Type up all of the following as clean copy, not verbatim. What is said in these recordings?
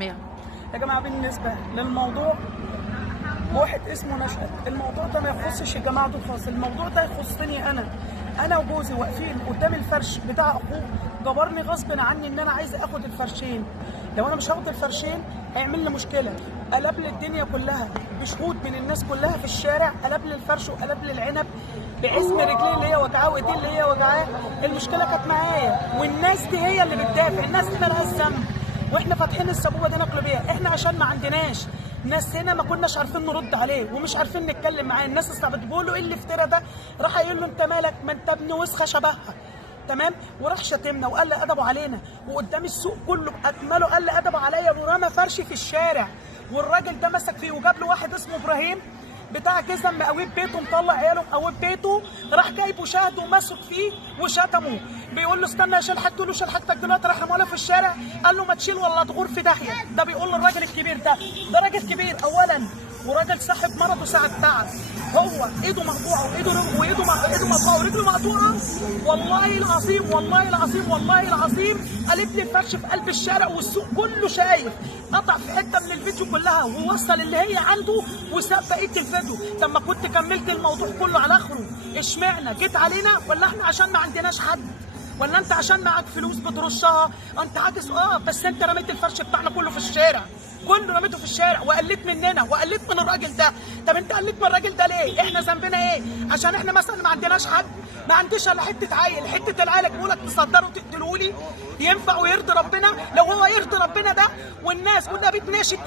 تمام. يا جماعه بالنسبه للموضوع واحد اسمه نشأت، الموضوع ده ما يخصش الجماعه دول خالص، الموضوع ده يخصني انا وجوزي واقفين قدام الفرش بتاع اخوه، جبرني غصب عني ان انا عايزه اخد الفرشين. لو انا مش هاخد الفرشين هيعمل لي مشكله، قلب لي الدنيا كلها بشهود من الناس كلها في الشارع، قلب لي الفرش وقلب لي العنب باسم رجليه اللي هي وجعاه وايديه اللي هي وجعاه. المشكله كانت معايا، والناس دي هي اللي بتدافع، الناس دي مالهاش ذنب، واحنا فاتحين السبوبه دي نقل بيها، احنا عشان ما عندناش ناس هنا ما كناش عارفين نرد عليه ومش عارفين نتكلم معاه، الناس استعبت بيقول له ايه الافتراء ده؟ راح قايل له انت مالك؟ ما انت ابن وسخه شبهها، تمام؟ وراح شتمنا وقال لي ادبه علينا وقدام السوق كله باكمله، قال لي ادبه عليا ورمى فرشي في الشارع، والراجل ده مسك فيه وجاب له واحد اسمه ابراهيم بتاع جزم مقاويب بيته، مطلع عياله مقاويب بيته، راح جايبه شاهده ومسك فيه وشتمه، بيقول له استنى يا شلحت، تقول له شال حاجتك دلوقتي، راح رماله في الشارع، قال له ما تشيل ولا تغور في داهيه. ده بيقول للراجل الكبير ده راجل كبير اولا، وراجل صاحب مرض وساعة تعب، هو ايده مقطوعه وايده مقطوعه ورجله مقطوعه، والله العظيم والله العظيم والله العظيم قلب لي الفرش في قلب الشارع والسوق كله شايف، قطع في حته من الفيديو كلها ووصل اللي هي عنده وساب بقيه الفيديو. طب ما كنت كملت الموضوع كله على اخره، اشمعنى جيت علينا؟ ولا احنا عشان ما عندناش حد؟ ولا انت عشان معاك فلوس بترشها؟ انت عاجز بس انت رميت الفرش بتاعنا كله في الشارع، كله رميته في الشارع وقلت مننا وقلت من الراجل ده. طب انت قلت من الراجل ده ليه؟ احنا ذنبنا ايه؟ عشان احنا مثلا ما عندناش حد؟ ما عنديش الا حته عيل، حته العيل بيقول لك تصدروا وتقتلوا لي، ينفع ويرضي ربنا؟ لو هو يرضي ربنا ده والناس كلها تناشد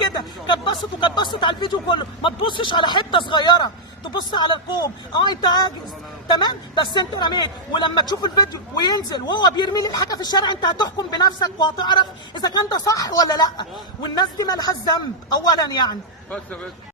كده، كانت بصت على الفيديو كله، ما تبصش على حته صغيره، تبص على الكوم. انت عاجز تمام، بس انت رميت، ولما تشوف الفيديو وينزل وهو بيرمي لي الحاجه في الشارع انت هتحكم بنفسك وهتعرف اذا كان ده صح ولا لا، والناس دي مالهاش ذنب اولا يعني.